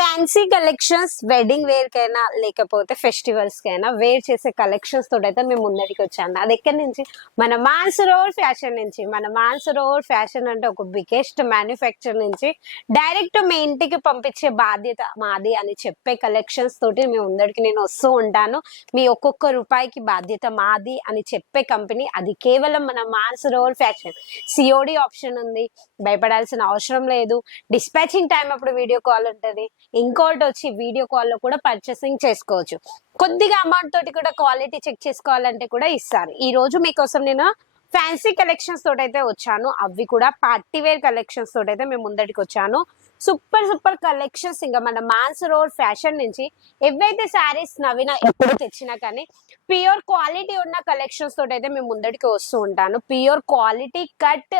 Fancy collections wedding wear కైనా లేకపోతే festivals కైనా వేర్ చేసే కలెక్షన్స్ తోటి అయితే మేము ముందరికి వచ్చాను అది ఎక్కడి నుంచి? మన మాన్సరోవర్ ఫ్యాషన్ నుంచి. మన మాన్సరోవర్ ఫ్యాషన్ అంటే ఒక బిగ్గెస్ట్ మ్యానుఫ్యాక్చర్ నుంచి డైరెక్ట్ మీ ఇంటికి పంపించే బాధ్యత మాది అని చెప్పే కలెక్షన్స్ తోటి మేము ముందరికి నేను వస్తూ ఉంటాను. మీ ఒక్కొక్క రూపాయికి బాధ్యత మాది అని చెప్పే కంపెనీ అది కేవలం మన మాన్సరోవర్ ఫ్యాషన్ సిఓడి ఆప్షన్ ఉంది. భయపడాల్సిన అవసరం లేదు. డిస్పాచింగ్ టైం అప్పుడు వీడియో కాల్ ఉంటుంది. ఇంకోటి వచ్చి వీడియో కాల్లో కూడా పర్చేసింగ్ చేసుకోవచ్చు. కొద్దిగా అమౌంట్ తోటి కూడా క్వాలిటీ చెక్ చేసుకోవాలంటే కూడా ఇస్తారు. ఈ రోజు మీకోసం నేను ఫ్యాన్సీ కలెక్షన్స్ తోటి అయితే వచ్చాను. అవి కూడా పార్టీ వేర్ కలెక్షన్స్ తోటి అయితే మేము ముందటికి వచ్చాను. సూపర్ సూపర్ కలెక్షన్స్ ఇంకా మన మాన్స్ రోడ్ ఫ్యాషన్ నుంచి ఏవైతే శారీస్ నవీన ఎప్పుడు తెచ్చినా కానీ ప్యూర్ క్వాలిటీ ఉన్న కలెక్షన్స్ తోటి అయితే మేము ముందటికి వస్తూ ఉంటాను. Pure quality cut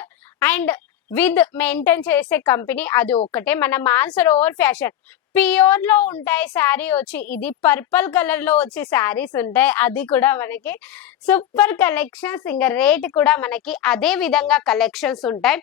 and with maintain చేసే కంపెనీ అది ఒకటే మన మాన్సర్ ఓవర్ ఫ్యాషన్. ప్యూర్లో ఉంటాయి శారీ వచ్చి ఇది పర్పుల్ కలర్లో వచ్చి శారీస్ ఉంటాయి. అది కూడా మనకి సూపర్ కలెక్షన్స్ ఇంకా రేట్ కూడా మనకి అదే విధంగా కలెక్షన్స్ ఉంటాయి.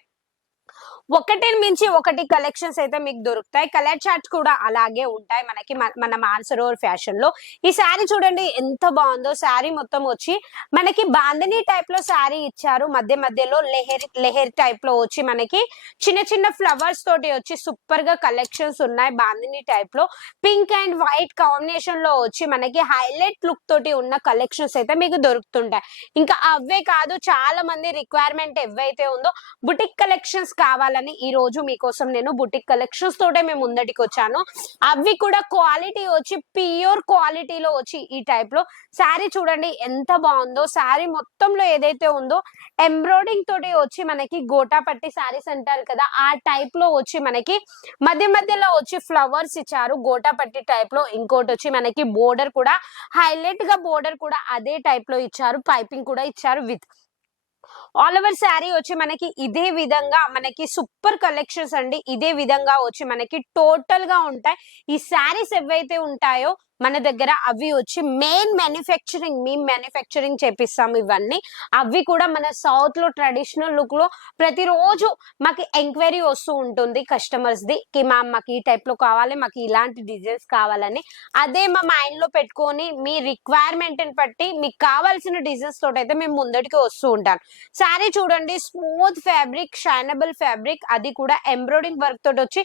ఒకటి మించి ఒకటి కలెక్షన్స్ అయితే మీకు దొరుకుతాయి. కలర్ చార్ట్ కూడా అలాగే ఉంటాయి మనకి. మన- మన మాన్సరోవర్ ఫ్యాషన్లో. ఈ శారీ చూడండి ఎంత బాగుందో. శారీ మొత్తం వచ్చి మనకి బాందిని టైప్లో శారీ ఇచ్చారు. మధ్య మధ్యలో లెహెర్ లెహెర్ టైప్లో వచ్చి మనకి చిన్న చిన్న ఫ్లవర్స్ తోటి వచ్చి సూపర్గా కలెక్షన్స్ ఉన్నాయి బాందిని టైప్లో. పింక్ అండ్ వైట్ కాంబినేషన్లో వచ్చి మనకి హైలైట్ లుక్ తోటి ఉన్న కలెక్షన్స్ అయితే మీకు దొరుకుతుంటాయి. ఇంకా అవే కాదు చాలా మంది రిక్వైర్మెంట్ ఎవైతే ఉందో బుటిక్ కలెక్షన్స్ కావాలి కావాలని ఈ రోజు మీకోసం నేను బుటిక్ కలెక్షన్స్ తోటే మేము ముందటికి వచ్చాను అవి కూడా క్వాలిటీ వచ్చి ప్యూర్ క్వాలిటీలో వచ్చి ఈ టైప్లో. శారీ చూడండి ఎంత బాగుందో. శారీ మొత్తంలో ఏదైతే ఉందో ఎంబ్రాయిడింగ్ తోటి వచ్చి మనకి గోటా పట్టి శారీస్ అంటారు కదా ఆ టైప్లో వచ్చి మనకి మధ్య మధ్యలో వచ్చి ఫ్లవర్స్ ఇచ్చారు. గోటా పట్టి టైప్లో ఇంకోటి వచ్చి మనకి బోర్డర్ కూడా హైలైట్గా బోర్డర్ కూడా అదే టైప్లో ఇచ్చారు. పైపింగ్ కూడా ఇచ్చారు విత్ ఆల్ ఓవర్ శారీ వచ్చి మనకి ఇదే విధంగా మనకి సూపర్ కలెక్షన్స్ అండి. ఇదే విధంగా వచ్చి మనకి టోటల్గా ఉంటాయి. ఈ శారీస్ ఏవైతే ఉంటాయో మన దగ్గర అవి వచ్చి మెయిన్ మ్యానుఫ్యాక్చరింగ్ మేము మ్యానుఫ్యాక్చరింగ్ చేపిస్తాం ఇవన్నీ. అవి కూడా మన సౌత్లో ట్రెడిషనల్ లుక్లో ప్రతిరోజు మాకు ఎంక్వైరీ వస్తూ ఉంటుంది కస్టమర్స్ ది కి మ్యామ్ మాకు ఈ టైప్లో కావాలి మాకు ఇలాంటి డిజైన్స్ కావాలని. అదే మా మైండ్లో పెట్టుకొని మీ రిక్వైర్మెంట్ బట్టి మీకు కావాల్సిన డిజైన్స్ తోటి అయితే మేము ముందటికి వస్తూ ఉంటాం. శారీ చూడండి స్మూత్ ఫ్యాబ్రిక్ షైనబుల్ ఫ్యాబ్రిక్ అది కూడా ఎంబ్రాయిడింగ్ వర్క్ తోటి వచ్చి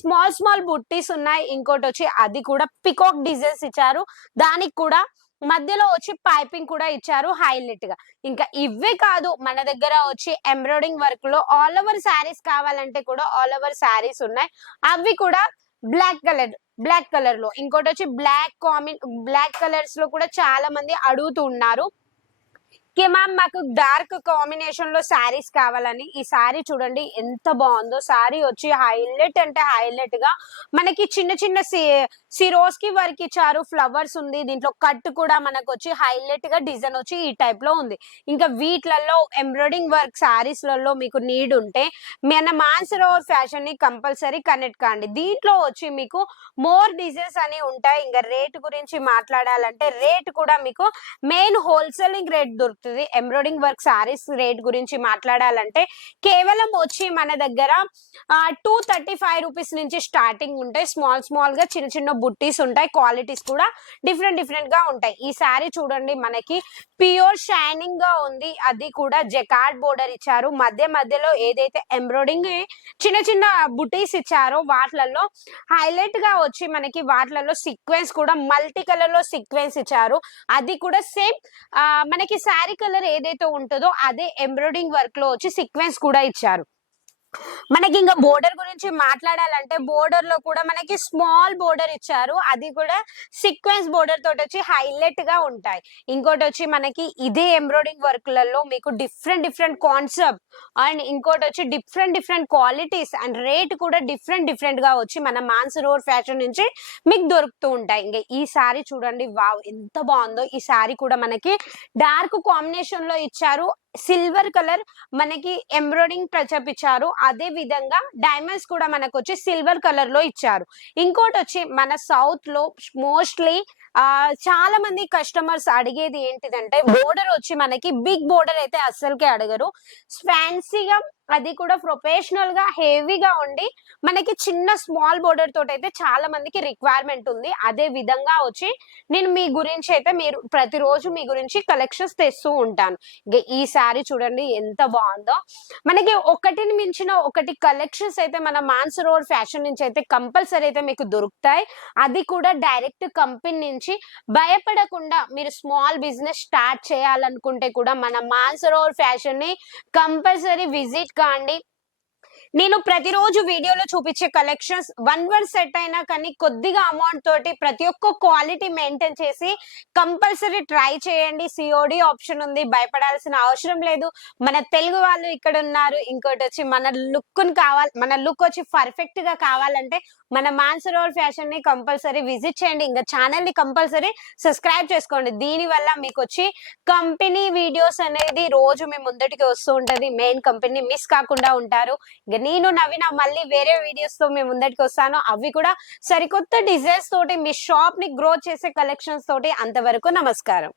స్మాల్ స్మాల్ బుట్టీస్ ఉన్నాయి ఇంకోటి వచ్చి అది కూడా పికాక్ డిజైన్స్ ఇచ్చారు. దానికి కూడా మధ్యలో వచ్చి పైపింగ్ కూడా ఇచ్చారు హైలైట్గా. ఇంకా ఇవే కాదు మన దగ్గర వచ్చి ఎంబ్రాయిడింగ్ వర్క్లో ఆల్ ఓవర్ శారీస్ కావాలంటే కూడా ఆల్ ఓవర్ శారీస్ ఉన్నాయి. అవి కూడా బ్లాక్ కలర్ బ్లాక్ కలర్లో. ఇంకోటి వచ్చి బ్లాక్ కామిన్ బ్లాక్ కలర్స్లో కూడా చాలా మంది అడుగుతూ ఉన్నారు. ఓకే మ్యామ్ మాకు డార్క్ కాంబినేషన్లో శారీస్ కావాలని. ఈ శారీ చూడండి ఎంత బాగుందో. శారీ వచ్చి హైలైట్ అంటే హైలైట్గా మనకి చిన్న చిన్న సిరోస్కి వర్క్ ఇచ్చారు. ఫ్లవర్స్ ఉంది. దీంట్లో కట్ కూడా మనకు వచ్చి హైలైట్గా డిజైన్ వచ్చి ఈ టైప్లో ఉంది. ఇంకా వీటిలలో ఎంబ్రాయిడింగ్ వర్క్ సారీస్లలో మీకు నీడ్ ఉంటే మన మాన్సరోవర్ ఫ్యాషన్ని కంపల్సరీ కనెక్ట్ కాండి. దీంట్లో వచ్చి మీకు మోర్ డిజైన్స్ అని ఉంటాయి. ఇంకా రేట్ గురించి మాట్లాడాలంటే రేట్ కూడా మీకు మెయిన్ హోల్సేలింగ్ రేట్ దొరుకుతుంది. ఎంబ్రాయిడింగ్ వర్క్ సారీస్ రేట్ గురించి మాట్లాడాలంటే కేవలం వచ్చి మన దగ్గర టూ థర్టీ ఫైవ్ రూపీస్ నుంచి స్టార్టింగ్ ఉంటాయి. స్మాల్ స్మాల్గా చిన్న చిన్న బుట్టీస్ ఉంటాయి. క్వాలిటీస్ కూడా డిఫరెంట్ డిఫరెంట్గా ఉంటాయి. ఈ శారీ చూడండి మనకి ప్యూర్ షైనింగ్గా ఉంది. అది కూడా జెకార్డ్ బోర్డర్ ఇచ్చారు. మధ్య మధ్యలో ఏదైతే ఎంబ్రాయిడింగ్ చిన్న చిన్న బుటీస్ ఇచ్చారో వాటిలలో హైలైట్గా వచ్చి మనకి వాటిలలో సీక్వెన్స్ కూడా మల్టీ కలర్లో సీక్వెన్స్ ఇచ్చారు. అది కూడా సేమ్ మనకి శారీ కలర్ ఏదైతే ఉంటుందో అదే ఎంబ్రాయిడింగ్ వర్క్లో వచ్చి సీక్వెన్స్ కూడా ఇచ్చారు. మనకి ఇంకా బోర్డర్ గురించి మాట్లాడాలంటే బోర్డర్లో కూడా మనకి స్మాల్ బోర్డర్ ఇచ్చారు. అది కూడా సీక్వెన్స్ బోర్డర్ తోటి వచ్చి హైలైట్గా ఉంటాయి. ఇంకోటి వచ్చి మనకి ఇదే ఎంబ్రాయిడింగ్ వర్క్లలో మీకు డిఫరెంట్ డిఫరెంట్ కాన్సెప్ట్ అండ్ ఇంకోటి వచ్చి different different qualities and rate కూడా డిఫరెంట్ డిఫరెంట్గా వచ్చి మన మాన్స్ రోడ్ ఫ్యాషన్ నుంచి మీకు దొరుకుతూ ఉంటాయి. ఇంకా ఈ సారీ చూడండి వావ్! ఎంత బాగుందో! ఈ సారీ కూడా మనకి డార్క్ కాంబినేషన్లో ఇచ్చారు. సిల్వర్ కలర్ మనకి ఎంబ్రాయిడింగ్ టచ్అప్ ఇచ్చారు అదే విధంగా డైమండ్స్ కూడా మనకు వచ్చి సిల్వర్ కలర్లో ఇచ్చారు. ఇంకోటి వచ్చి మన సౌత్లో మోస్ట్లీ చాలా మంది కస్టమర్స్ అడిగేది ఏంటిదంటే బోర్డర్ వచ్చి మనకి బిగ్ బోర్డర్ అయితే అస్సలకే అడగరు. ఫ్యాన్సీగా అది కూడా ప్రొఫెషనల్గా హెవీగా ఉండి మనకి చిన్న స్మాల్ బోర్డర్ తోటి అయితే చాలా మందికి రిక్వైర్మెంట్ ఉంది. అదే విధంగా వచ్చి నేను మీ గురించి అయితే మీరు ప్రతిరోజు మీ గురించి కలెక్షన్స్ తెస్తూ ఉంటాను. ఈ శారీ చూడండి ఎంత బాగుందో. మనకి ఒకటిని మించిన ఒకటి కలెక్షన్స్ అయితే మన మాన్స్ రోడ్ ఫ్యాషన్ నుంచి అయితే కంపల్సరీ అయితే మీకు దొరుకుతాయి. అది కూడా డైరెక్ట్ కంపెనీ నుంచి. భయపడకుండా మీరు స్మాల్ బిజినెస్ స్టార్ట్ చేయాలనుకుంటే కూడా మన మాన్స్ రోడ్ ఫ్యాషన్ని కంపల్సరీ విజిట్ కాండి. నేను ప్రతిరోజు వీడియోలో చూపించే కలెక్షన్స్ వన్ వన్ సెట్ అయినా కానీ కొద్దిగా అమౌంట్ తోటి ప్రతి ఒక్క క్వాలిటీ మెయింటైన్ చేసి కంపల్సరీ ట్రై చేయండి. సిఓడి ఆప్షన్ ఉంది. భయపడాల్సిన అవసరం లేదు. మన తెలుగు వాళ్ళు ఇక్కడ ఉన్నారు. ఇంకోటి వచ్చి మన లుక్ కావాలి మన లుక్ వచ్చి పర్ఫెక్ట్గా కావాలంటే మన మాన్సరోల్ ఫ్యాషన్ని కంపల్సరీ విజిట్ చేయండి. ఇంకా ఛానల్ని కంపల్సరీ సబ్స్క్రైబ్ చేసుకోండి. దీని వల్ల మీకు వచ్చి కంపెనీ వీడియోస్ అనేది రోజు మీ ముందటికి వస్తూ ఉంటది. మెయిన్ కంపెనీ మిస్ కాకుండా ఉంటారు. ఇంకా నేను నవీన మళ్ళీ వేరే వీడియోస్తో మేము ముందటికి వస్తాను. అవి కూడా సరికొత్త డిజైన్స్ తోటి మీ షాప్ని గ్రో చేసే కలెక్షన్స్ తోటి అంతవరకు నమస్కారం.